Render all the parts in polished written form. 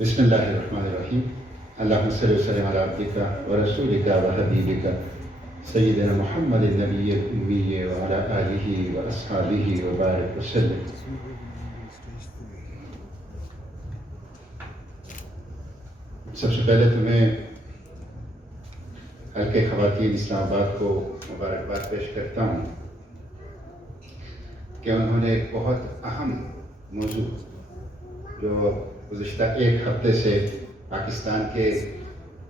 بسم اللہ الرحمن الرحیم اللہم صلی وسلم علی عبدک ورسولک وحبیبک سیدنا محمد النبی الامی وعلی آلہ واصحابہ وبارک وسلم۔ سب سے پہلے تو میں حلقہ خواتین اسلام آباد کو مبارکباد پیش کرتا ہوں کہ انہوں نے ایک بہت اہم موضوع جو گزشتہ ایک ہفتے سے پاکستان کے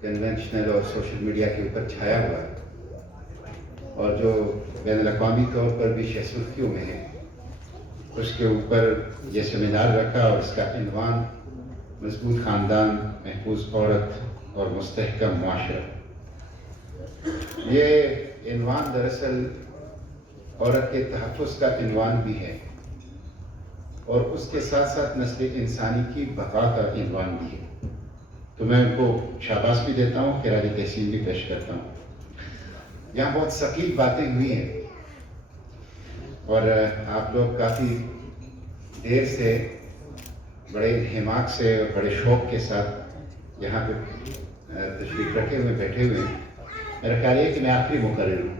کنونشنل اور سوشل میڈیا کے اوپر چھایا ہوا ہے اور جو بین الاقوامی طور پر بھی سرخیوں میں ہے، اس کے اوپر یہ سیمینار رکھا اور اس کا عنوان مضبوط خاندان، محفوظ عورت اور مستحکم معاشرہ۔ یہ عنوان دراصل عورت کے تحفظ کا عنوان بھی ہے اور اس کے ساتھ ساتھ نسل انسانی کی بقا کا عنوان بھی ہے، تو میں ان کو شاباش بھی دیتا ہوں، خراج تحسین بھی پیش کرتا ہوں۔ یہاں بہت ثقیل باتیں ہوئی ہیں اور آپ لوگ کافی دیر سے بڑے انہماک سے اور بڑے شوق کے ساتھ یہاں پہ تشریف رکھے ہوئے بیٹھے ہوئے ہیں۔ میرا خیال ہے کہ میں آخری مقرر ہوں،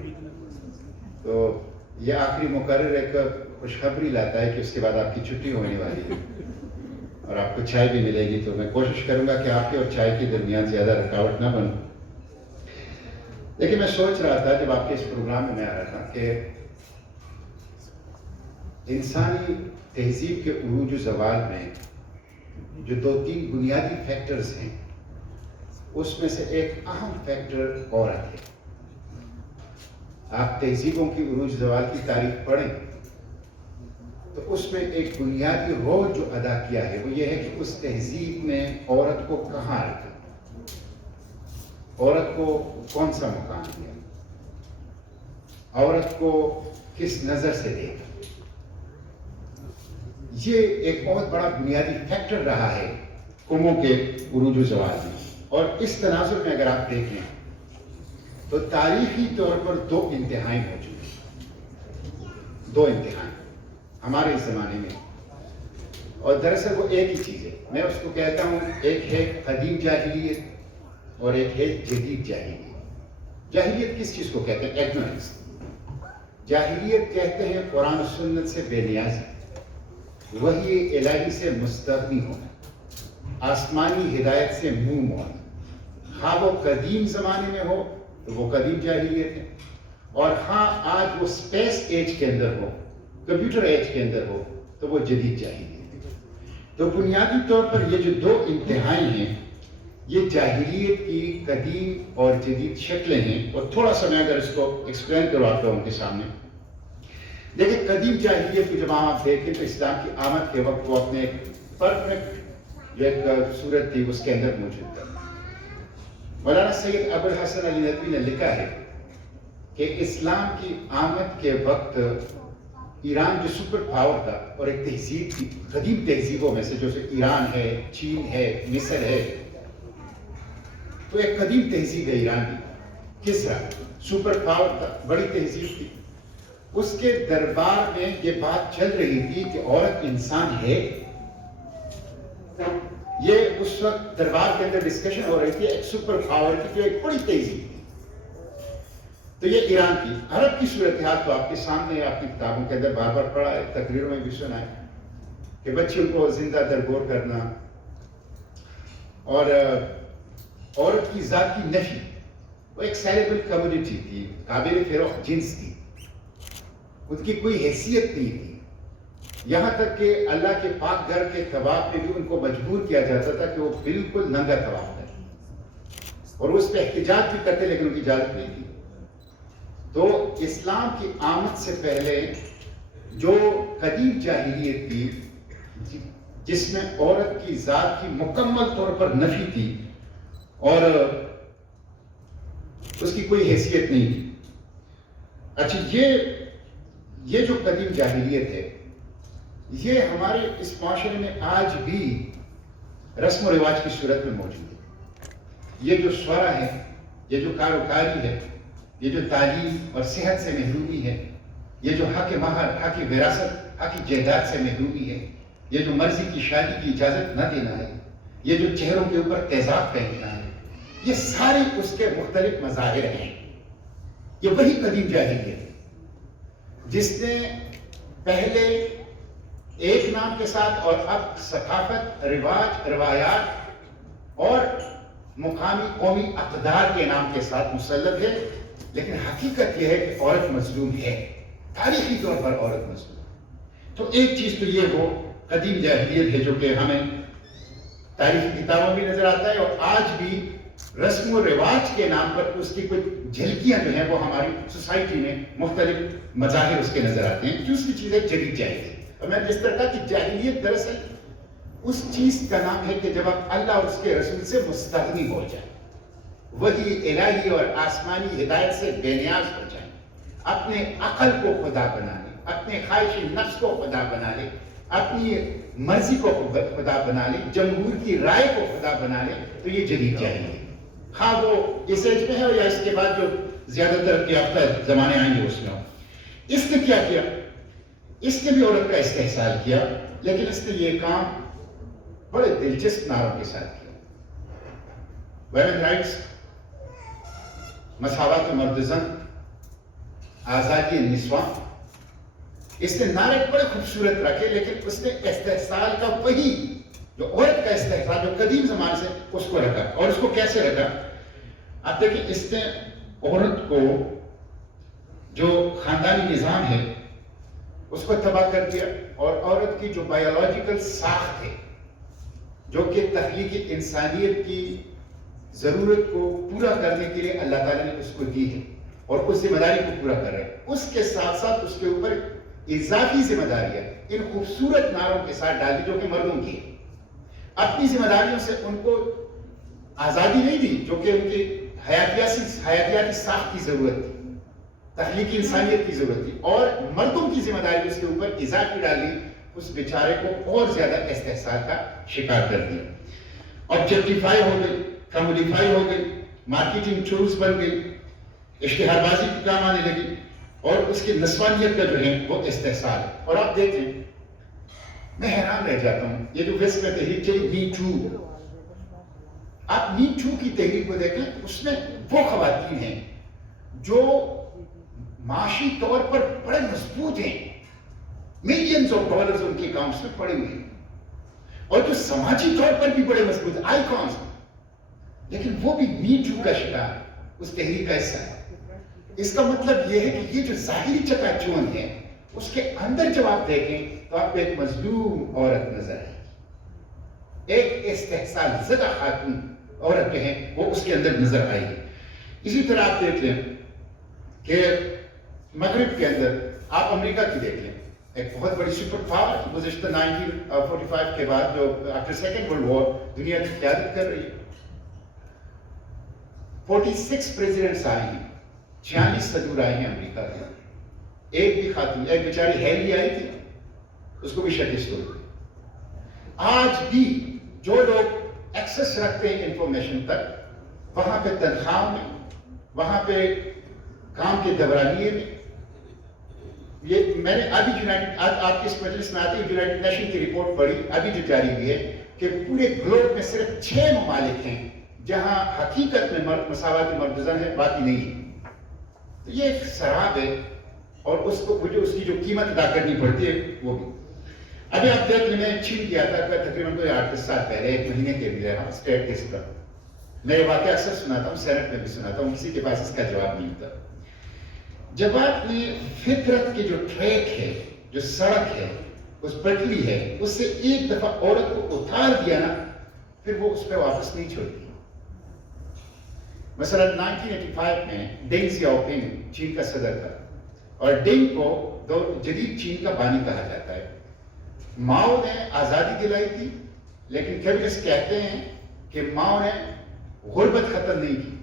تو یہ آخری مقرر ایک خوشخبری لاتا ہے کہ اس کے بعد آپ کی چھٹی ہونے والی ہے اور آپ کو چائے بھی ملے گی، تو میں کوشش کروں گا کہ آپ کے اور چائے کے درمیان زیادہ رکاوٹ نہ بنوں۔ لیکن میں سوچ رہا تھا جب آپ کے اس پروگرام میں آ رہا تھا کہ انسانی تہذیب کے عروج و زوال میں جو دو تین بنیادی فیکٹرز ہیں، اس میں سے ایک اہم فیکٹر عورت ہے۔ آپ تہذیبوں کی عروج زوال کی تاریخ پڑھیں تو اس میں ایک بنیادی رول جو ادا کیا ہے وہ یہ ہے کہ اس تہذیب میں عورت کو کہاں رکھا، عورت کو کون سا مقام دیا، عورت کو کس نظر سے دیکھا۔ یہ ایک بہت بڑا بنیادی فیکٹر رہا ہے قوموں کے عروج و زوال میں، اور اس تناظر میں اگر آپ دیکھیں تو تاریخی طور پر دو انتہائیں موجود ہیں، دو انتہائیں ہمارے اس زمانے میں، اور دراصل وہ ایک ہی چیز ہے۔ میں اس کو کہتا ہوں ایک ہے قدیم جاہلیت اور ایک ہے جدید جاہلیت۔ جاہلیت کس چیز کو کہتے ہیں؟ ایگنورنس۔ جاہلیت کہتے ہیں قرآن و سنت سے بے نیازی، وحی الہی سے مستغنی ہونا، آسمانی ہدایت سے منہ موڑنا۔ خواہ وہ قدیم زمانے میں ہو تو وہ قدیم جاہلیت ہے، اور ہاں آج وہ سپیس ایج کے اندر ہو، کمپیوٹر ایج کے اندر ہو تو وہ جدید جاہلیت ہے۔ تو بنیادی طور پر یہ جو دو انتہائی ہیں، یہ جاہلیت کی قدیم اور جدید شکلیں ہیں، اور تھوڑا سا میں اگر اس کو ایکسپلین کرواتا ہوں ان کے سامنے۔ دیکھیں قدیم جاہلیت کو جب آپ دیکھیں تو اسلام کی آمد کے وقت وہ اپنے ایک پرفیکٹ جو ایک صورت تھی اس کے اندر موجود تھا۔ مولانا سید ابو الحسن علی ندوی نے لکھا ہے کہ اسلام کی آمد کے وقت ایران جو سپر پاور تھا اور ایک تہذیب تھی قدیم تہذیبوں میں سے، جو ایران ہے، چین ہے، مصر ہے، تو ایک قدیم تہذیب ہے ایران کی، کسرا سپر پاور تھا، بڑی تہذیب تھی۔ اس کے دربار میں یہ بات چل رہی تھی کہ عورت انسان ہے۔ یہ اس وقت دربار کے اندر ڈسکشن ہو رہی تھی ایک سپر پاور کی جو ایک بڑی تہذیب تھی۔ تو یہ ایران کی عرب کی صورتحال تو آپ کے سامنے، آپ کی کتابوں کے اندر بار بار پڑھا ہے، تقریروں میں بھی سنا ہے کہ بچیوں کو زندہ درگور کرنا اور عورت کی ذات کی نفی، وہ ایک سیلیبل کمیونٹی تھی، قابل فروخت جنس تھی، ان کی کوئی حیثیت نہیں تھی۔ یہاں تک کہ اللہ کے پاک گھر کے طواف میں بھی ان کو مجبور کیا جاتا تھا کہ وہ بالکل ننگا طواف کریں، اور اس پہ احتجاج بھی کرتے لیکن ان کی اجازت نہیں تھی۔ تو اسلام کی آمد سے پہلے جو قدیم جاہلیت تھی جس میں عورت کی ذات کی مکمل طور پر نفی تھی اور اس کی کوئی حیثیت نہیں تھی۔ اچھا، یہ جو قدیم جاہلیت ہے یہ ہمارے اس معاشرے میں آج بھی رسم و رواج کی صورت میں موجود ہے۔ یہ جو شعرا ہے، یہ جو کاروکاری ہے، یہ جو تعلیم اور صحت سے محرومی ہے، یہ جو حق مہر، حق وراثت، حق جائیداد سے محرومی ہے، یہ جو مرضی کی شادی کی اجازت نہ دینا ہے، یہ جو چہروں کے اوپر تیزاب پہننا ہے، یہ سارے اس کے مختلف مظاہر ہیں. یہ وہی قدیم جاہلیت جس نے پہلے ایک نام کے ساتھ اور اب ثقافت، رواج، روایات اور مقامی قومی اقدار کے نام کے ساتھ مسلط ہے. لیکن حقیقت یہ ہے کہ عورت مظلوم ہے، تاریخی طور پر عورت مظلوم. تو ایک چیز تو یہ وہ قدیم جاہلیت ہے جو کہ ہمیں تاریخی کتابوں میں نظر آتا ہے، اور آج بھی رسم و رواج کے نام پر اس کی کچھ جھلکیاں جو ہیں وہ ہماری سوسائٹی میں مختلف مظاہر اس کے نظر آتے ہیں. دوسری چیز ہے جدید جاہلیت. اور میں جس طرح کہا کہ جاہلیت دراصل اس چیز کا نام ہے کہ جب آپ اللہ اور اس کے رسول سے مستغنی ہو جائیں، وہی الہی اور آسمانی ہدایت سے بے نیاز ہو جائیں، اپنے عقل کو خدا بنا لیں، اپنے خواہش نفس کو خدا بنا لیں، اپنی مرضی کو خدا بنا لیں، جمہور کی رائے کو خدا بنا لیں، تو یہ جدید جاہلیت. ہاں وہ اس ایج میں ہے یا اس کے بعد جو زیادہ ترقی یافتہ زمانے آئیں گے اس میں ہو. اس نے کیا کیا؟ اس نے بھی عورت کا استحصال کیا، لیکن اس نے یہ کام بڑے دلچسپ نعروں کے ساتھ کیا. ویمن رائٹس، مساوات مرد زن، آزادی نسواں، اس نے نعرے بڑے خوبصورت رکھے، لیکن اس نے استحصال کا وہی جو عورت کا استحصال جو قدیم زمانے سے اس کو رکھا. اور اس کو کیسے رکھا؟ آپ دیکھیں، اس نے عورت کو جو خاندانی نظام ہے اس کو تباہ کر دیا، اور عورت کی جو بایولوجیکل ساخت ہے جو کہ تخلیقی انسانیت کی ضرورت کو پورا کرنے کے لیے اللہ تعالیٰ نے اس کو دی ہے اور اس ذمہ داری کو پورا کر رہا ہے، اس کے ساتھ ساتھ اس کے اوپر اضافی ذمہ داریاں ان خوبصورت نعروں کے ساتھ ڈال دی جو کہ مردوں کی ہے. اپنی ذمہ داریوں سے ان کو آزادی نہیں دی جو کہ ان کی حیاتیاتی ساخت کی ضرورت تھی، تخلیقی انسانیت کی ضرورت تھی، اور مردوں کی ذمہ داری اس کے اوپر اضافی ڈال دی، اس بیچارے کو اور زیادہ استحصال کا شکار کر دیا. آبجیکٹیفائی ہو گئی، کموڈیفائی ہو گئی، مارکیٹنگ ٹولز بن گئی، اشتہار بازی کی کام آنے لگی، اور اس کی نسوانیت کا جو ہے وہ استحصال. اور آپ دیکھیں، میں حیران رہ جاتا ہوں، یہ جو ویسٹ میں تحریک چلی می ٹو، آپ می ٹو کی تحریک کو دیکھیں، اس میں وہ خواتین ہیں جو معاشی طور پر بڑے مضبوط ہیں، ملینز آف ڈالرز ان کے اکاؤنٹس میں پڑے ہوئے ہیں، اور جو سماجی طور پر بھی بڑے مضبوط آئیکونز، لیکن وہ بھی می ٹو کا شکار اس تحریک کا حصہ ہے. اس کا مطلب یہ ہے کہ یہ جو ظاہری چکا چوند ہے اس کے اندر جب آپ دیکھیں تو آپ کو ایک مظلوم عورت نظر آئے گی، ایک استحصال زدہ خاتون عورت جو ہے وہ اس کے اندر نظر آئی ہے. اسی طرح آپ دیکھ لیں کہ مغرب کے اندر آپ امریکہ کی دیکھ لیں، ایک بہت بڑی سپر پاور گزشتہ 1945 کے بعد جو آفٹر سیکنڈ ورلڈ وار دنیا کی قیادت کر رہی ہے. 46 پریزیڈنٹس آئے ہیں، 46 صدور آئے ہیں امریکہ کے، ایک بھی خاتون، ایک بیچاری ہیلی آئی تھی، اس کو بھی شکست ہوئی. آج بھی جو لوگ ایکسس رکھتے ہیں انفارمیشن تک، وہاں پہ تنخواہوں میں، وہاں پہ کام کے دورانیے میں، یہ میں نے ابھی آپ کے اس مجلس میں آتے ہی یونائٹڈ نیشن کی رپورٹ پڑھی ابھی جو جاری ہوئی ہے کہ پورے گلوب میں صرف 6 ممالک ہیں جہاں حقیقت میں مساواتی مرد زن ہے، باقی نہیں ہے. تو یہ ایک سراب ہے، اور اس کو مجھے اس کی جو قیمت ادا کرنی پڑتی ہے وہ بھی. ابھی آپ دیکھ لیں، میں چین گیا تھا تقریباً کوئی 8-10 سال پہلے، 1 مہینے کے لیے رہا اسٹیٹ کیس پر. میں یہ واقعہ اکثر سناتا ہوں، سینٹ میں بھی سناتا ہوں، کسی کے پاس اس کا جواب نہیں ہوتا. جب آپ نے فطرت کی جو ٹریک ہے، جو سڑک ہے، اس پٹری ہے، اس سے ایک دفعہ عورت کو اتار دیا نا، پھر وہ اس پہ واپس نہیں چھوڑتی. مثلا 1985 میں ڈینگ سیاؤپنگ چین کا صدر تھا، اور ڈینگ کو جدید چین کا بانی کہا جاتا ہے. ماؤ نے آزادی دلائی تھی، لیکن کمیونسٹ کہتے ہیں کہ ماؤ نے غربت ختم نہیں کی،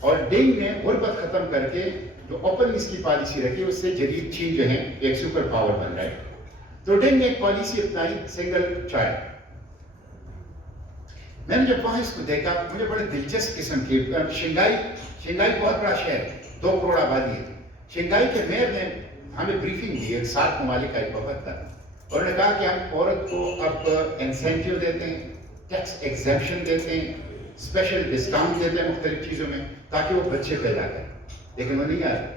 اور ڈینگ نے غربت ختم کر کے جو اوپننس کی پالیسی رکھی، اس سے جدید چین جو ہے ایک سپر پاور بن رہا ہے. تو ڈینگ نے ایک پالیسی اپنائی، سنگل چائلڈ. میں نے جب وہاں اس کو دیکھا مجھے بڑے دلچسپ قسم کی، شنگھائی بہت بڑا شہر ہے، 2 کروڑ آبادی ہے. شنگھائی کے میئر نے ہمیں بریفنگ دی، 7 ممالک کا ایک وفد تھا، اور انہوں نے کہا کہ ہم عورت کو اب انسینٹیو دیتے ہیں، ٹیکس ایگزیمپشن دیتے ہیں, اسپیشل ڈسکاؤنٹ دیتے ہیں مختلف چیزوں میں تاکہ وہ بچے پیدا کریں, لیکن وہ نہیں آ رہے.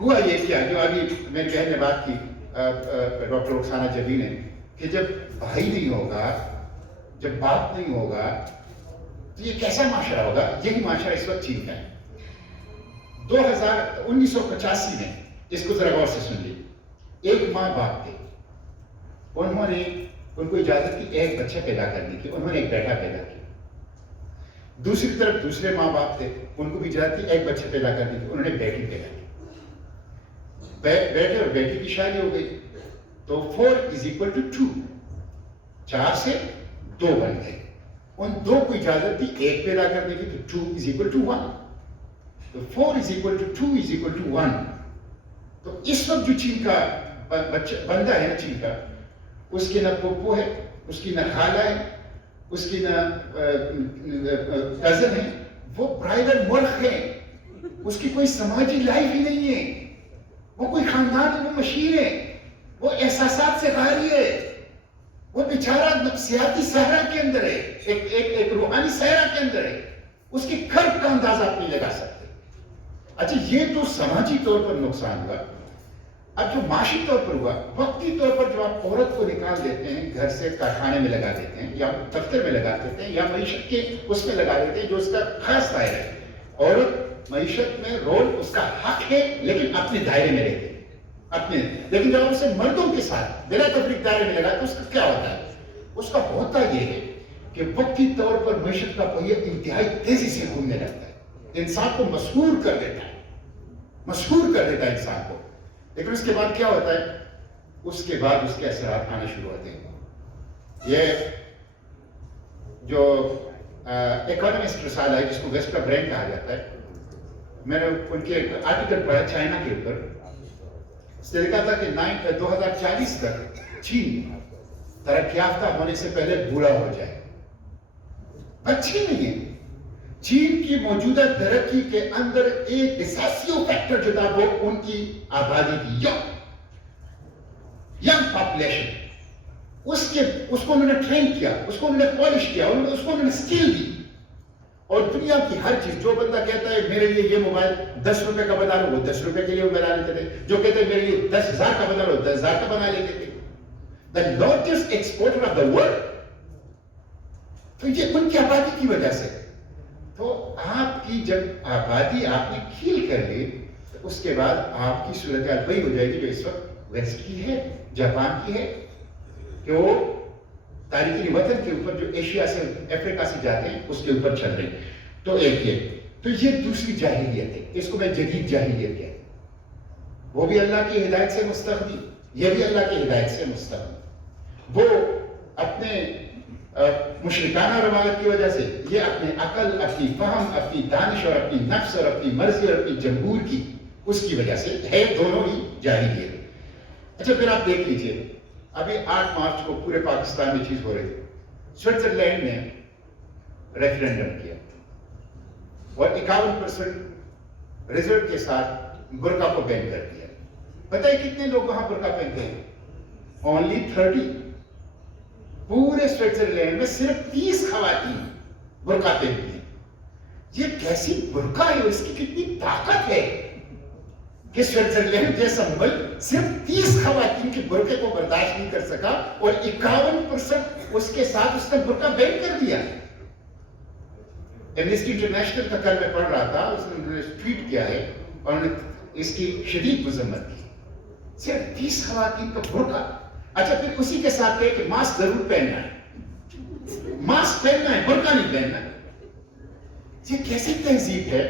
ہوا یہ کیا, جو ابھی میری بہن نے بات کی ڈاکٹر رخسانہ جبی نے, کہ جب بھائی نہیں ہوگا, جب باپ نہیں ہوگا, تو یہ کیسا معاشرہ ہوگا. یہی معاشرہ اس وقت چین کا ہے. 1985 میں, اس کو ذرا غور سے سن لی, ایک ماں باپ تھے, انہوں نے ان کو اجازت کی ایک بچہ پیدا کرنے کی, انہوں نے ایک بیٹا پیدا کیا. دوسری طرف دوسرے ماں باپ تھے, ان کو بھی اجازت کی ایک بچہ پیدا کرنے کی, انہوں نے بیٹی پیدا کی. بیٹے اور بیٹی کی شادی ہو گئی تو 4=2, 4 سے 2 بن گئے. ان 2 کو اجازت دی ایک پیدا کرنے کی, تو 2=1, تو 4=2=1. تو اس وقت جو چین کا بندہ ہے نا, چین کا, اس کی نہ پھوپھو ہے, اس کی نہ خالہ ہے, اس کی نہ کزن ہے, وہ پرائیویٹ ملک ہے, اس کی کوئی سماجی لائف ہی نہیں ہے, وہ کوئی خاندان میں مشیر ہے, وہ احساسات سے غاری ہے, وہ بیچارہ نفسیاتی صحرا کے اندر ہے, ایک روحانی صحرا کے اندر ہے, اس کی کرب کا اندازہ آپ نہیں لگا سکتے. اچھا, یہ تو سماجی طور پر نقصان ہوا. اب جو معاشی طور پر ہوا, وقتی طور پر جو آپ عورت کو نکال دیتے ہیں گھر سے, کارخانے میں لگا دیتے ہیں یا دفتر میں لگا دیتے ہیں یا معیشت کے اس میں لگا دیتے ہیں جو اس کا خاص دائرہ ہے. عورت معیشت میں رول اس کا حق ہے, لیکن اپنے دائرے میں رہتے ہیں اپنے. لیکن جب آپ اسے مردوں کے ساتھ بلا تفریق دائرے میں لگا تو اس کا کیا ہوتا ہے؟ اس کا ہوتا یہ ہے کہ وقتی طور پر معیشت کا پہیہ انتہائی تیزی سے گھومنے لگتا ہے, انسان کو مسحور کر دیتا ہے, مسحور کر دیتا ہے انسان کو. لیکن اس کے بعد کیا ہوتا ہے؟ اس کے بعد اس کے اثرات آنے شروع ہوتے ہیں. یہ جو اکانومسٹ رسالہ ہے جس کو ویسٹ کا برین کہا جاتا ہے, میں نے ان کے آرٹیکل پڑھا چائنا کے اوپر. اس نے لکھا تھا کہ 2040 تک چین ترقی یافتہ ہونے سے پہلے بوڑھا ہو جائے. اچھی نہیں ہے. چین کی موجودہ ترقی کے اندر ایک ڈساسیو فیکٹر جو تھا وہ ان کی آبادی کی ینگ پاپولیشن. اس کو انہوں نے ٹرین کیا, اس کو انہوں نے پالش کیا, اس کو انہوں نے سکل دی. اور دنیا کی ہر چیز, جو بندہ کہتا ہے میرے لیے یہ موبائل 10 روپے کا بنا لو, وہ 10 روپے کے لیے وہ بنا لیتے تھے. جو کہتے ہیں میرے لیے 10,000 کا بنا لو, 10,000 کا بنا لیتے تھے. The largest exporter of the world. تو یہ ان کی آبادی کی وجہ سے. تو آپ کی جب آبادی آپ نے کھیل کر لی, تو اس کے بعد آپ کی صورتحال وہی ہو جائے گی جو اس وقت ویسٹ کی ہے, جاپان کی ہے, کہ وہ تاریخی وطن کے اوپر جو ایشیا سے افریقہ سے جاتے ہیں اس کے اوپر چل رہے ہیں. تو ایک یہ دوسری جاہلیت ہے, اس کو میں جدید جاہلیت کہتا ہوں. وہ بھی اللہ کی ہدایت سے مستغنی, یہ بھی اللہ کی ہدایت سے مستغنی. وہ اپنے مشرکانہ روایت کی وجہ سے, یہ اپنے عقل, اپنی فہم, اپنی دانش اور اپنی نفس اور اپنی مرضی اور اپنی جمہور کی اس کی وجہ سے ہے, دونوں ہی جاہلیت. اچھا, پھر آپ دیکھ لیجئے, ابھی 8 مارچ کو پورے پاکستان میں چیز ہو رہی تھی. سوئٹزرلینڈ نے ریفرینڈم کیا اور 51% رزلٹ کے ساتھ برقع کو بین کر دیا. پتہ ہے کتنے لوگ وہاں برقع پہنتے ہیں؟ Only 30. پورے سوئٹزرلینڈ میں صرف 30 خواتین برقع پہنتی ہیں. یہ کیسی برقع ہے, اس کی کتنی طاقت ہے کہ سوئٹزرلینڈ جیسا ملک صرف 30 خواتین کے برقعے کو برداشت نہیں کر سکا اور 51% اس کے ساتھ اس نے برقع بین کر دیا. ایمنسٹی انٹرنیشنل کا کل میں پڑھ رہا تھا, اس نے ٹویٹ کیا ہے اور انہوں نے اس کی شدید مذمت کی. صرف 30 خواتین کا برقع. اچھا, پھر اسی کے ساتھ کہے کہ ماسک ضرور پہننا ہے, ماسک پہننا ہے, برقع نہیں پہننا. یہ کیسی تہذیب ہے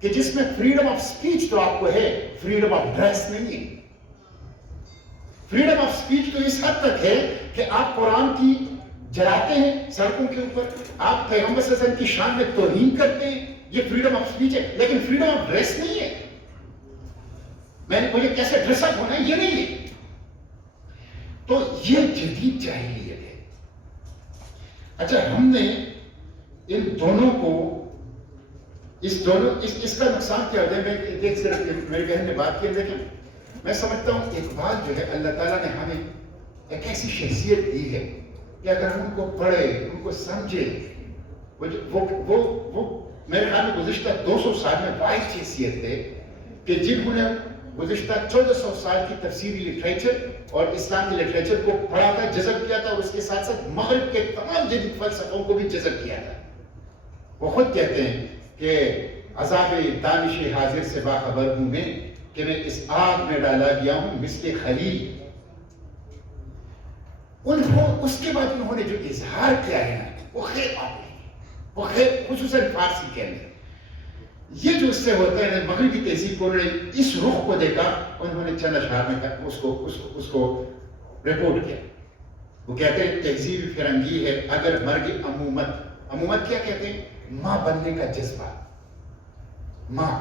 کہ جس میں فریڈم آف سپیچ تو آپ کو ہے, فریڈم آف ڈریس نہیں ہے. فریڈم آف سپیچ تو اس حد تک ہے کہ آپ قرآن کی جلاتے ہیں سڑکوں کے اوپر, آپ پیغمبر صلی اللہ علیہ وسلم کی شان میں توہین کرتے ہیں, یہ فریڈم آف سپیچ ہے. لیکن فریڈم آف ڈریس نہیں ہے. مجھے کیسے ڈریس اپ ہونا ہے یہ نہیں ہے. تو یہ جدید جاہلیت ہے. اچھا, ہم نے ان دونوں کو اس کا نقصان کیا ہوتا ہے؟ میں دیکھ صرف میری بہن نے بات کی, لیکن میں سمجھتا ہوں اقبال جو ہے اللہ تعالیٰ نے ہمیں ایک ایسی شخصیت دی ہے کہ اگر ہم ان کو پڑھے، ان کو سمجھے، وہ میرے خیال میں گزشتہ 200 سال میں واحد شخصیت تھے کہ جنہوں نے گزشتہ 1400 سال کی تفسیری لٹریچر اور اسلام کی لٹریچر کو پڑھا تھا، جذب کیا تھا، اور اس کے ساتھ ساتھ مغرب کے تمام جدید فلسفوں کو بھی جذب کیا تھا۔ وہ خود کہتے ہیں کہ عذاب دانش حاضر سے باخبر ہوں میں کہ میں اس آگ میں ڈالا گیا ہوں مثل خلیل۔ اس کے بعد انہوں نے جو اظہار کیا ہے نا، وہ خیر آپ نے، وہ خیر خصوصاً فارسی کے اندر یہ جو اس سے ہوتا ہے، مغربی تہذیب کو انہوں نے اس رخ کو دیکھا، انہوں نے چند اشعار میں اس کو رپورٹ کیا۔ وہ کہتے ہیں تہذیب فرنگی ہے اگر مرگ عمومت کیا کہتے ہیں؟ ماں بننے کا جذبہ۔ ماں،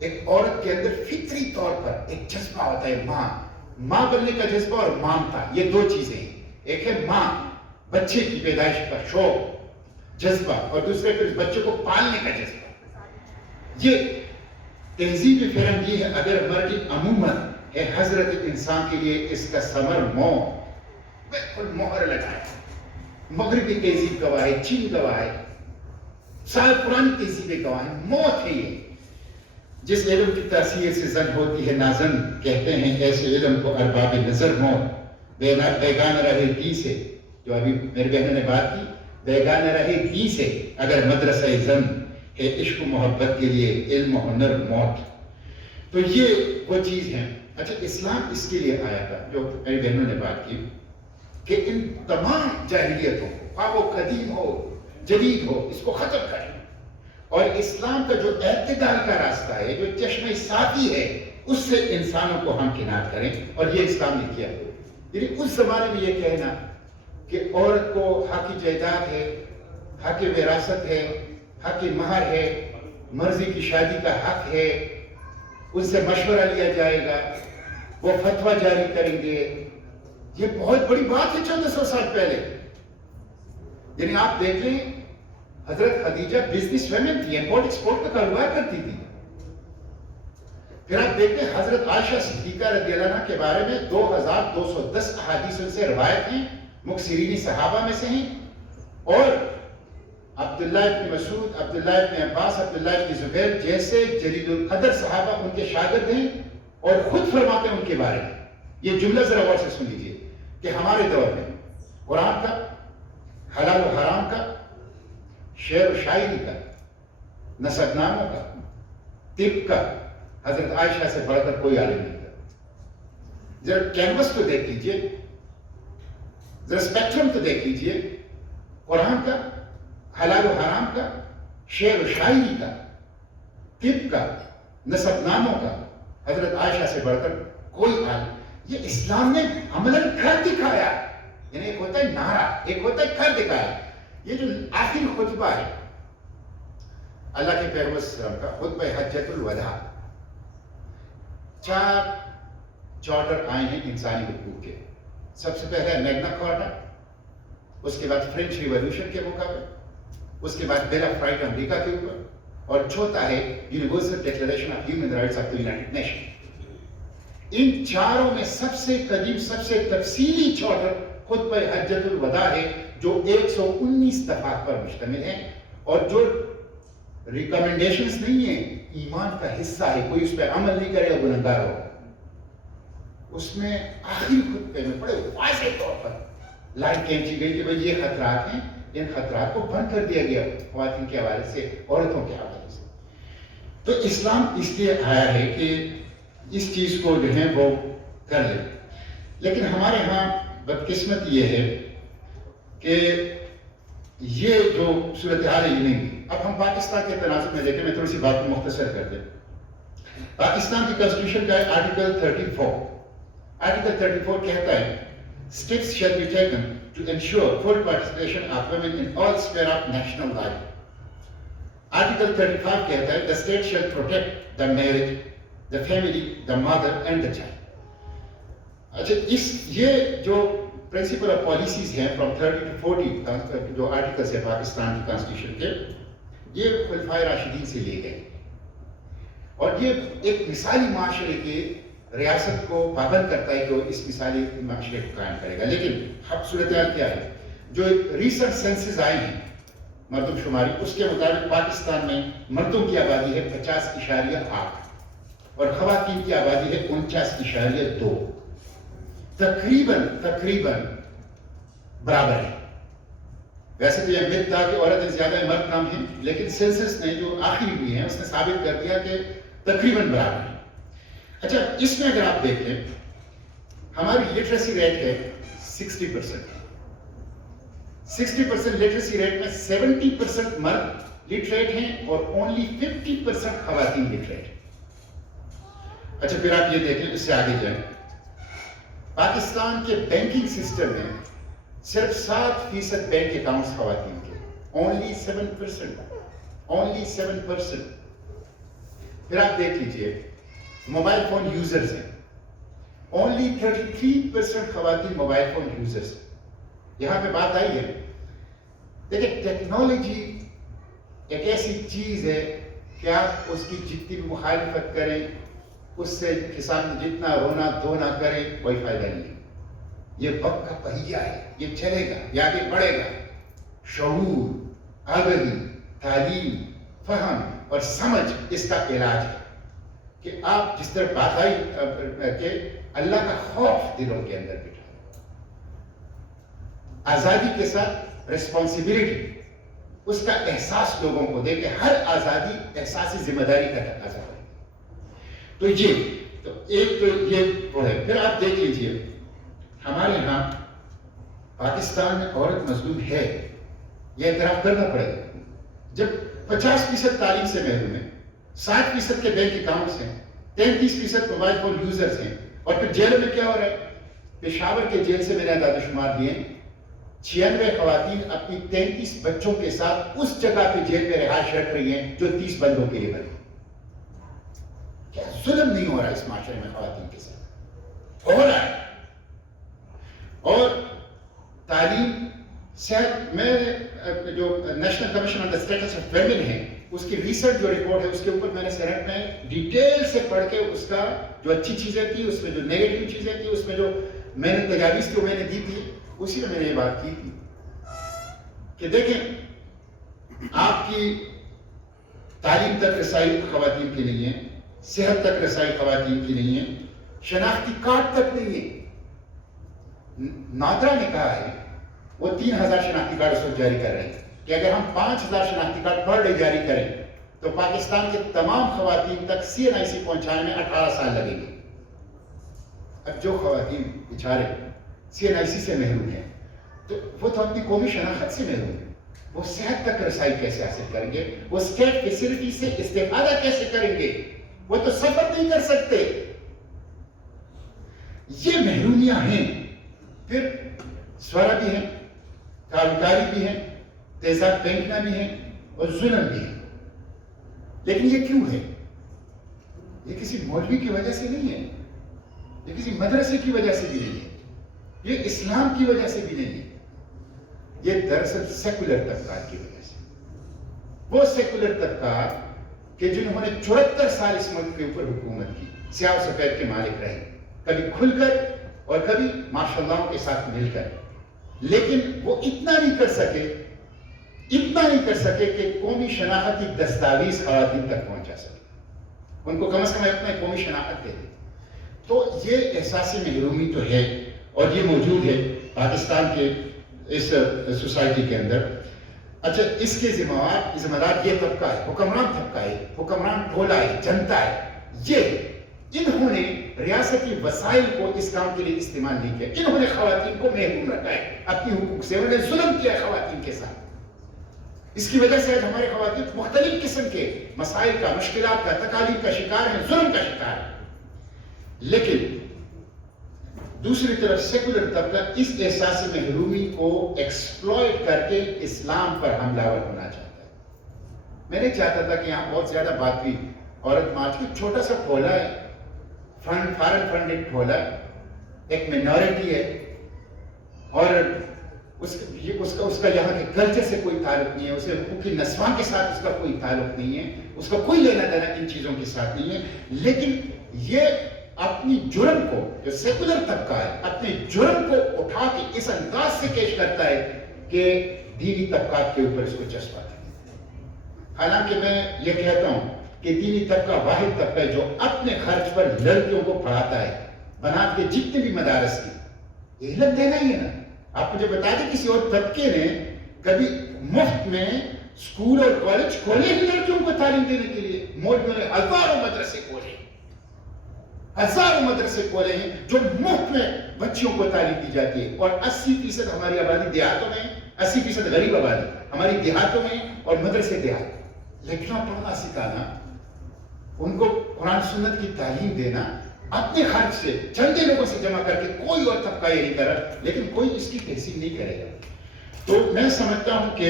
ایک عورت کے اندر فطری طور پر ایک جذبہ ہوتا ہے، ماں بننے کا جذبہ اور مامتا، یہ دو چیزیں ہیں۔ ایک ہے ماں، بچے کی پیدائش کا شوق، جذبہ، اور دوسرے پھر بچے کو پالنے کا جذبہ۔ یہ تہذیب فرنگی ہے اگر مرگ عمومت ہے حضرت انسان کے لیے اس کا ثمر موت۔ بالکل مہر لگائے۔ مغربی تہذیب گواہ ہے، چین گواہ ہے، ساری پرانی تہذیبیں گواہ ہیں، موت ہے یہ۔ جس علم کی تاثیر سے زن ہوتی ہے نازن، کہتے ہیں ایسے علم کو ارباب نظر موت۔ بیگانہ رہے دی سے، جو ابھی میرے بہنوں نے بات کی، بیگانہ رہے دی سے اگر مدرسہ زن ہے عشق و محبت کے لیے علم و ہنر موت۔ تو یہ وہ چیز ہے۔ اچھا، اسلام اس کے لیے آیا تھا، جو میری بہنوں نے بات کی، کہ ان تمام جاہلیتوں کو، خواہ وہ قدیم ہو جدید ہو، اس کو ختم کریں، اور اسلام کا جو اعتدال کا راستہ ہے، جو چشمہ صافی ہے، اس سے انسانوں کو ہمکنار کریں، اور یہ اسلام نے کیا۔ یعنی اس زمانے میں یہ کہنا کہ عورت کو حق جائیداد ہے، حق وراثت ہے، حق مہر ہے، مرضی کی شادی کا حق ہے، اس سے مشورہ لیا جائے گا، وہ فتویٰ جاری کریں گے، یہ بہت بڑی بات ہے چند سو سال پہلے۔ یعنی آپ دیکھ لیں، حضرت خدیجہ بزنس ویمن تھی، امپورٹ ایکسپورٹ کا کاروبار کرتی تھی۔ پھر آپ دیکھتے ہیں حضرت عائشہ صدیقہ رضی اللہ عنہ کے بارے میں 2210 احادیث ان سے روایت ہیں، مکثرین صحابہ میں سے ہیں، اور عبداللہ ابن مسعود، عبداللہ ابن عباس، عبداللہ ابن زبیر جیسے جلیل القدر صحابہ ان کے شاگرد ہیں، اور خود فرماتے ہیں ان کے بارے میں۔ یہ جملہ ذرا غور سے سن لیجیے کہ ہمارے دور میں قرآن کا، حلال و حرام کا، شعر و شاعری کا، نسب ناموں کا، طب کا، حضرت عائشہ سے بڑھ کر کوئی عالم نہیں تھا۔ ذرا کینوس تو دیکھ لیجیے، ذرا اسپیکٹرم تو دیکھ لیجیے، قرآن کا، حلال و حرام کا، شعر و شاعری کا، طب کا، نسب ناموں کا، حضرت عائشہ سے بڑھ کر کوئی عالم۔ یہ اسلام نے عملاً کر دکھایا۔ یعنی ایک ہوتا ہے نعرہ، ایک ہوتا ہے کر دکھایا۔ یہ جو آخری خطبہ ہے اللہ کے پیغمبر صلی اللہ علیہ وسلم کا، خطبہ حجۃ الوداع، 4 چارٹر آئے ہیں انسانی حقوق کے۔ سب سے پہلے میگنا کارٹا، اس کے بعد فرینچ ریولوشن کے موقع پہ، اس کے بعد بیل آف رائٹ امریکہ کے اوپر، اور چوتھا ہے universal declaration of human rights of the united nation. ان چاروں میں سب سے قدیم، سب سے تفصیلی چارٹر خطبہ حجۃ الوداع ہے، جو 119 دفعات پر مشتمل ہے، اور جو ریکمنڈیشنز نہیں ہیں، ایمان کا حصہ ہے، کوئی اس پہ عمل نہیں کرے گا گنہگار ہوگا۔ اس میں آخری خطبے میں بڑے واضح طور پر لائن کھینچی گئی کہ بھئی یہ خطرات ہیں، ان خطرات کو بند کر دیا گیا خواتین کے حوالے سے، عورتوں کے حوالے سے۔ تو اسلام اس لیے آیا ہے کہ اس چیز کو جو ہے وہ کر لے۔ لیکن ہمارے ہاں بدقسمت یہ ہے کہ یہ جو صورتحال ہے یہ نہیں۔ اب ہم پاکستان کے تناظر میں دیکھیں، میں تھوڑی سی بات کو مختصر کر دیں۔ پاکستان کی کانسٹیٹیوشن کا آرٹیکل 34 کہتا ہے steps shall be taken to ensure full participation of women in all spheres of national life. Article 35 کہتا ہے the state shall protect the marriage, the family, the mother and the child. اچھا، یہ جو principle of policies ہیں from 30 to 40 جو articles ہے پاکستان کی constitution کے، یہ خلفائے راشدین سے لیے گئے، اور یہ ایک مثالی معاشرے کے ریاست کو پابند کرتا ہے کہ وہ اس مثالی معاشرے کو قائم کرے گا. لیکن اب صورتحال کیا ہے؟ جو ریسنٹ سینسز آئے ہیں مردم شماری، اس کے مطابق پاکستان میں مردوں کی آبادی ہے 50.8 اور خواتین کی آبادی ہے 49.2. تقریباً برابر ہے. ویسے تو یہ مت تھا کہ عورتیں زیادہ ہیں مرد کم ہیں، لیکن سینسس نے جو آخری ہوئی ہیں اس نے ثابت کر دیا کہ تقریباً برابر ہے. اچھا، اس میں اگر آپ دیکھیں ہماری لٹریسی ریٹ ہے 60%. 60% لٹریسی ریٹ میں 70% مرد لٹریٹ ہیں اور اونلی 50% خواتین لٹریٹ ہیں. اچھا، پھر آپ یہ دیکھیں، اس سے آگے جائیں. پاکستان کے بینکنگ سسٹم میں صرف 7% بینک اکاؤنٹس خواتین کے، اونلی 7%. پھر آپ دیکھ لیجئے موبائل فون یوزرز ہیں، اونلی 33% خواتین موبائل فون یوزرز ہیں. یہاں پہ بات آئی ہے، دیکھیں ٹیکنالوجی ایک ایسی چیز ہے کہ آپ اس کی جتنی بھی مخالفت کریں، اس سے کسان جتنا رونا دھونا کریں، کوئی فائدہ نہیں ہے. یہ وقت کا پہیہ ہے، یہ چلے گا، یہ آگے بڑھے گا. شعور، آگہی، تعلیم، فہم اور سمجھ اس کا علاج ہے کہ آپ جس طرح بات آئی کہ اللہ کا خوف دلوں کے اندر بٹھائیں، آزادی کے ساتھ ریسپانسبلٹی، اس کا احساس لوگوں کو دے کہ ہر آزادی احساسی ذمہ داری کا تقاضا ہے. تو ایک یہ ہے. پھر آپ دیکھ لیجئے ہمارے یہاں پاکستان میں عورت مظلوم ہے، یہ اعتراف کرنا پڑے گا. جب 50% تعلیم سے محروم ہیں، 60% کے بینک اکاؤنٹس ہیں، 33% موبائل فون یوزرز ہیں، اور پھر جیلوں میں کیا ہو رہا ہے؟ پشاور کے جیل سے میں نے اعداد و شمار دیے، 96 خواتین اپنی 33 بچوں کے ساتھ اس جگہ پہ جیل میں رہائش رکھ رہی ہیں جو 30 بندوں کے لیے بنی. کیا ظلم نہیں ہو رہا اس معاشرے میں خواتین کے ساتھ؟ ہو رہا ہے. اور تعلیم، صحت میں جو national commission on the status of women ہے، اس کی ریسرچ جو رپورٹ ہے اس کے اوپر میں نے سینٹ میں ڈیٹیل سے پڑھ کے اس کا جو اچھی چیزیں تھی، اس میں جو نیگیٹو چیزیں تھی، اس میں جو میں نے تجاویز جو میں نے دی تھی، اسی میں نے یہ بات کی تھی کہ دیکھیں آپ کی تعلیم تک رسائی خواتین کی نہیں ہے، صحت تک رسائی خواتین کی نہیں ہے، شناختی کارڈ تک نہیں ہے. نادرا نے کہا ہے وہ 3000 شناختی کارڈ اس وقت جاری کر رہے ہیں کہ اگر ہم 5000 شناختی کارڈ پر ڈے جاری کریں تو پاکستان کے تمام خواتین تک CNIC پہنچانے میں 18 سال لگیں گے. اب جو خواتین بیچارے CNIC سے محروم ہیں تو وہ تو اپنی قومی شناخت سے محروم ہیں، وہ صحت تک رسائی کیسے حاصل کریں گے؟ وہ اسٹیٹ فیسلٹی سے استفادہ کیسے کریں گے؟ وہ تو سفر نہیں کر سکتے. یہ محرومیاں ہیں. پھر سورا بھی ہیں، کاروکاری بھی ہیں، تیزاب پھینکنا بھی ہیں اور ظلم بھی ہے. لیکن یہ کیوں ہے؟ یہ کسی مولوی کی وجہ سے نہیں ہے، یہ کسی مدرسے کی وجہ سے بھی نہیں ہے، یہ اسلام کی وجہ سے بھی نہیں ہے. یہ دراصل سیکولر طبقات کی وجہ سے. وہ سیکولر طبقات کہ جنہوں نے 74 سال اس ملک کے اوپر حکومت کی، سیاہ و سفید کے مالک رہے، کبھی کھل کر اور کبھی ماشاء اللہ کے ساتھ مل کر. لیکن وہ اتنا نہیں کر سکے کہ قومی شناختی دستاویز خواتین تک پہنچا سکے. ان کو کم از کم اپنا قومی شناخت دے دے. تو یہ احساسی محرومی تو ہے اور یہ موجود ہے پاکستان کے اس سوسائٹی کے اندر. اچھا، اس کے ذمہ دار یہ طبقہ ہے، حکمران طبقہ ہے، حکمران ٹولہ ہے، جنتا ہے. انہوں نے ریاستی وسائل کو اس کام کے لیے استعمال نہیں کیا. انہوں نے خواتین کو محروم رکھا ہے اپنی حقوق سے. انہوں نے ظلم کیا خواتین کے ساتھ. اس کی وجہ سے آج ہمارے خواتین مختلف قسم کے مسائل کا، مشکلات کا، تکالیف کا شکار ہیں، ظلم کا شکار ہے. لیکن دوسری طرف سیکولر طبقہ اس احساس محرومی کو ایکسپلوئٹ کر کے اسلام پر حملہ ور ہونا چاہتا ہے. میں نہیں چاہتا تھا کہ یہاں بہت زیادہ بات ہوئی عورت مارچ کی. چھوٹا سا ٹھولا ہے، فارن فنڈڈ ٹھولا، ایک مینورٹی ہے اور اس کا یہاں کے کلچر سے کوئی تعلق نہیں ہے، اسے حقوق نسواں کے ساتھ اس کا کوئی تعلق نہیں ہے، اس کا کوئی لینا دینا ان چیزوں کے ساتھ نہیں ہے. لیکن یہ اپنی جرم کو، جو سیکولر طبقہ ہے، اپنے جرم کو اٹھا کے اس انداز سے پیش کرتا ہے کہ دینی طبقات کے اوپر اس کو چسپا ہے۔ حالانکہ میں یہ کہتا ہوں کہ دینی طبقہ واحد طبقہ ہے جو اپنے خرچ پر لڑکیوں کو پڑھاتا ہے، بنا کے جتنے بھی مدارس کی، یہ علم دینا ہی ہے نا۔ آپ مجھے بتا دیں کسی اور طبقے نے کبھی مفت میں اسکول اور کالج کھولے ہیں لڑکیوں کو تعلیم دینے کے لیے؟ مولویوں نے ہزاروں مدرسے کھولے، ہزاروں مدرسے کھولے ہیں جو مفت میں بچیوں کو تعلیم دی جاتی ہے، اور 80% ہماری آبادی دیہاتوں میں، 80% غریب آبادی ہماری دیہاتوں میں اور مدرسے دیہات۔ لکھنا پڑھنا سکھانا، ان کو قرآن سنت کی تعلیم دینا، اپنے خرچ سے چندے لوگوں سے جمع کر کے، کوئی اور طبقہ یہ نہیں کر رہا، لیکن کوئی اس کی تحسین نہیں کرے گا۔ تو میں سمجھتا ہوں کہ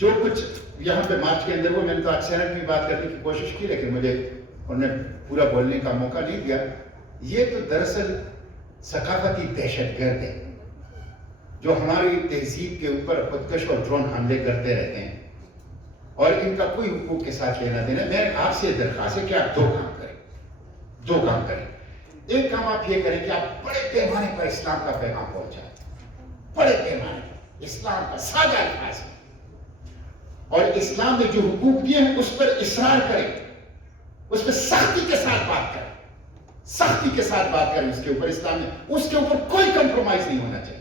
جو کچھ یہاں پہ مارچ کے اندر وہ، میں نے تو اکثریت میں بات کرنے کی کوشش کی لیکن مجھے انہوں نے پورا بولنے کا موقع نہیں دیا۔ یہ تو دراصل ثقافتی دہشت گرد ہے جو ہماری تہذیب کے اوپر خودکش اور ڈرون حملے کرتے رہتے ہیں، اور ان کا کوئی حقوق کے ساتھ لینا دینا۔ میں آپ سے درخواست ہے کہ آپ دو کام کریں۔ ایک کام آپ یہ کریں کہ آپ بڑے پیمانے پر اسلام کا پیغام پہنچائیں، بڑے پیمانے پر اسلام کا سادہ الفاظ میں، اور اسلام نے جو حقوق دیے ہیں اس پر اصرار کریں، اس پہ سختی کے ساتھ بات کریں، سختی کے ساتھ بات کریں اس کے اوپر۔ اسلام نے اس کے اوپر کوئی کمپرومائز نہیں ہونا چاہیے۔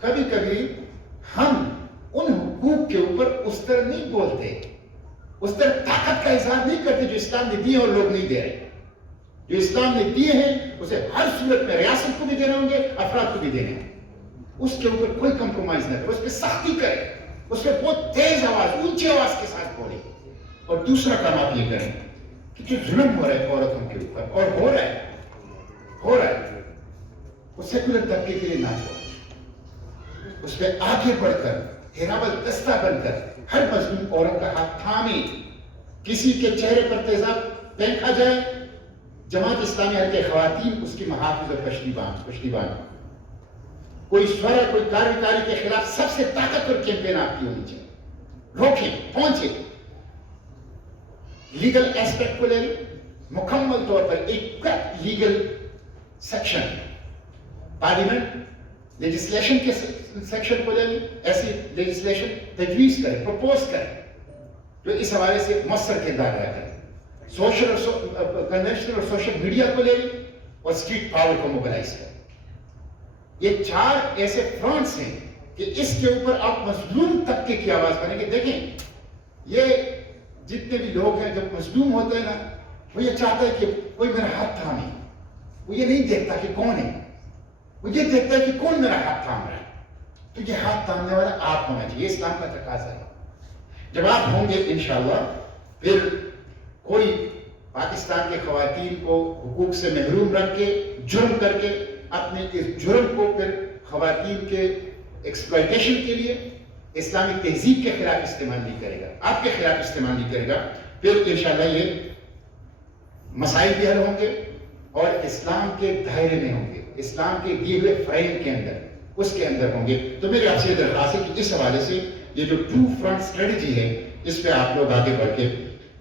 کبھی کبھی ہم ان حقوق کے اوپر اس طرح نہیں بولتے، اس طرح طاقت کا اظہار نہیں کرتے جو اسلام نے دیے اور لوگ نہیں دے رہے۔ جو اسلام نے دیے ہیں اسے ہر صورت میں ریاست کو بھی دینے ہوں گے، افراد کو بھی دینے ہوں گے، اس کے اوپر کوئی کمپرومائز نہ کرے، اس پہ سختی کرے، اس پہ بہت تیز آواز، اونچی آواز کے ساتھ بولے۔ اور دوسرا کام آپ یہ کریں کہ جو ظلم ہو رہا ہے عورتوں کے اوپر، اور ہو رہا ہے وہ سیکولر طبقے کے لیے نہ چھوڑیں، اس پہ آگے بڑھ کر ہیرابل دستہ بن کر ہر مظلوم عورت کا ہاتھ تھامے۔ کسی کے چہرے پر تیزاب پھینکا جائے، جماعت اسلامی حلقے خواتین اس کی محافظ اور پشتیبان۔ کوئی شورا، کوئی کاری کے خلاف سب سے طاقتور کیمپین آپ کی ہونی چاہیے۔ روکیں، پہنچیں، لیگل ایسپیکٹ کو لے لیں، مکمل طور پر ایک لیگل سیکشن پارلیمنٹ لیجسلیشن کے سیکشن کو لے لیں، ایسی لیجسلیشن تجویز کریں، پروپوز کریں جو اس حوالے سے مؤثر کردار ادا کریں۔ سوشل اور کنونشنل اور سوشل میڈیا کو لے لیں اور اسٹریٹ پاور کو موبلائز کریں۔ یہ 4 ایسے فرنٹس ہیں کہ اس کے اوپر آپ مظلوم طبقے کی آواز بنیں گے۔ دیکھیں، یہ جتنے بھی لوگ ہیں جب مظلوم ہوتے ہیں نا، وہ یہ چاہتا ہے کہ کوئی میرا ہاتھ تھامے، وہ یہ نہیں دیکھتا کہ کون ہے، وہ یہ دیکھتا ہے کہ کون میرا ہاتھ تھام رہا ہے۔ تو یہ ہاتھ تھامنے والا آپ ہونا چاہیے، اسلام کا تقاضا ہے۔ جب آپ ہوں گے انشاءاللہ، پھر کوئی پاکستان کے خواتین کو حقوق سے محروم رکھ کے، جرم کر کے، اپنے اس جرم کو پھر خواتین کے ایکسپلائٹیشن کے لیے اسلامی تہذیب کے خلاف استعمال نہیں کرے گا، آپ کے خلاف استعمال نہیں کرے گا، پھر انشاءاللہ یہ مسائل بھی حل ہوں گے اور اسلام کے دائرے میں ہوں گے، اسلام کے دیے ہوئے فریم کے اندر، اس کے اندر ہوں گے۔ تو میری آپ سے درخواست ہے کہ اس حوالے سے یہ جو 2 فرنٹ اسٹریٹجی ہے، اس پہ آپ لوگ آگے بڑھ کے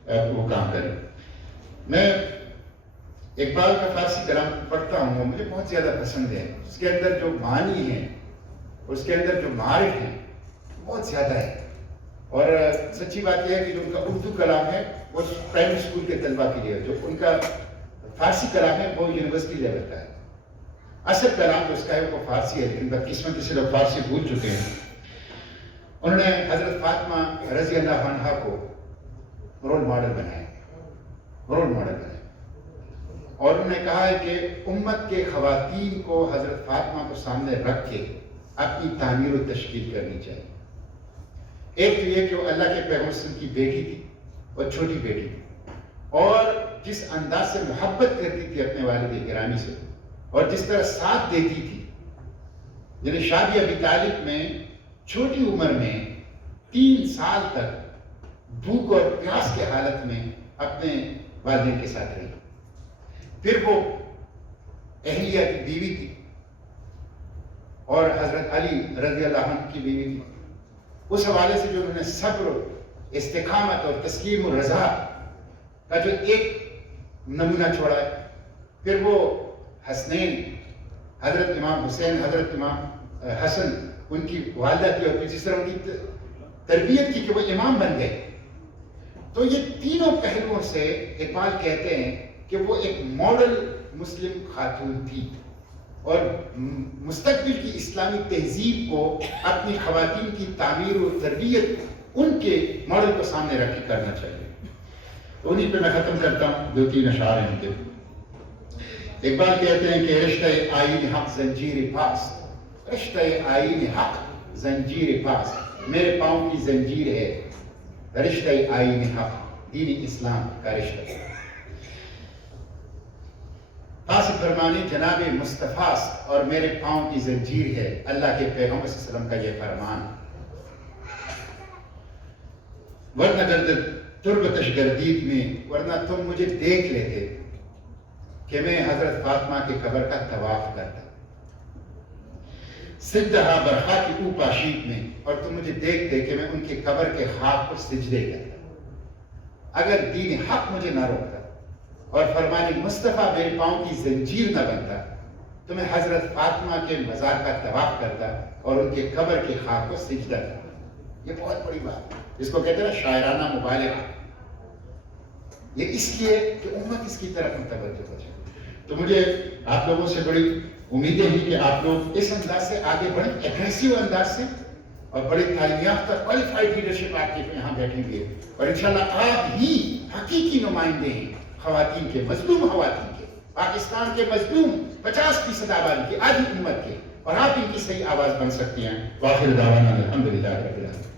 وہ کام کریں۔ میں اقبال کا فارسی کلام پڑھتا ہوں، وہ مجھے بہت زیادہ پسند ہے۔ اس کے اندر جو معنی ہیں، اس کے اندر جو معارف ہیں، بہت زیادہ ہے۔ اور سچی بات یہ ہے کہ جو ان کا اردو کلام ہے وہ پرائمری اسکول کے طلبہ کے لیے، جو ان کا فارسی کلام ہے وہ یونیورسٹی لیول کا ہے۔ اصل کلام جو اس کا ہے وہ فارسی ہے، لیکن بدقسمتی سے لوگ فارسی بھول چکے ہیں۔ انہوں نے حضرت فاطمہ رضی اللہ عنہا کو رول ماڈل بنایا، اور انہوں نے کہا ہے کہ امت کے خواتین کو حضرت فاطمہ کو سامنے رکھ کے اپنی تعمیر و تشکیل کرنی چاہیے۔ ایک تو یہ کہ وہ اللہ کے پیغمبر کی بیٹی تھی اور چھوٹی بیٹی تھی، اور جس انداز سے محبت کرتی تھی اپنے والد گرامی سے، اور جس طرح ساتھ دیتی تھی، یعنی شادی ابی طالب میں چھوٹی عمر میں 3 سال تک بھوک اور پیاس کے حالت میں اپنے والدین کے ساتھ رہی۔ پھر وہ اہلیہ کی بیوی تھی اور حضرت علی رضی اللہ عنہ کی بیوی تھی۔ اس حوالے سے جو انہوں نے صبر، استقامت اور تسلیم و رضا کا جو ایک نمونہ چھوڑا ہے، پھر وہ حسنین، حضرت امام حسین، حضرت امام حسن، ان کی والدہ تھی، اور جس طرح ان کی تربیت کی کہ وہ امام بن گئے. تو یہ تینوں پہلوؤں سے اقبال کہتے ہیں کہ وہ ایک ماڈل مسلم خاتون تھی، اور مستقبل کی اسلامی تہذیب کو اپنی خواتین کی تعمیر و تربیت ان کے ماڈل کو سامنے رکھ کے کرنا چاہیے. انہیں پہ میں ختم کرتا ہوں، 2-3 اشعار ہیں ان کے. اقبال کہتے ہیں کہ رشتہ آئین حق زنجیر پاس، رشتہ آئین حق زنجیر پاس، میرے پاؤں کی زنجیر ہے رشتہ آئین حق، دین اسلام کا رشتہ. پاس فرمانی جناب مصطفیٰ، اور میرے پاؤں کی زنجیر ہے اللہ کے پیغمبر صلی اللہ علیہ وسلم کا یہ فرمان. ورنہ گردد تربتش گردید میں، ورنہ تم مجھے دیکھ لیتے کہ میں حضرت فاطمہ کے قبر کا طواف کرتا، سجدہ برخا کی اوپا شیٹ میں، اور تم مجھے دیکھتے کہ میں ان کے قبر کے خاک پر سجدے کرتا. اگر دین حق مجھے نہ روکتا اور فرمان مصطفیٰ میرے پاؤں کی زنجیر نہ بنتا تو میں حضرت فاطمہ کے مزار کا طواف کرتا اور ان کے قبر کے خاک کو سجدہ کرتا. یہ بہت بڑی بات ہے، جس کو کہتے ہیں نا شاعرانہ مبالغہ. یہ اس لیے کہ امت اس کی طرف متوجہ ہو جائے. تو مجھے آپ لوگوں سے بڑی امیدیں ہیں کہ آپ لوگ اس انداز سے آگے بڑھیں، ایگریسو انداز سے، اور بڑی تعلیم یافتہ کوالیفائڈ لیڈرشپ آپ کے یہاں بیٹھیں گے، اور انشاءاللہ آپ ہی حقیقی نمائندے ہیں خواتین کے، مظلوم خواتین کے، پاکستان کے مظلوم 50% آبادی کی، آدھی امت کے، اور آپ ان کی صحیح آواز بن سکتی ہیں. وآخر دعوانا الحمدللہ رب العالمین.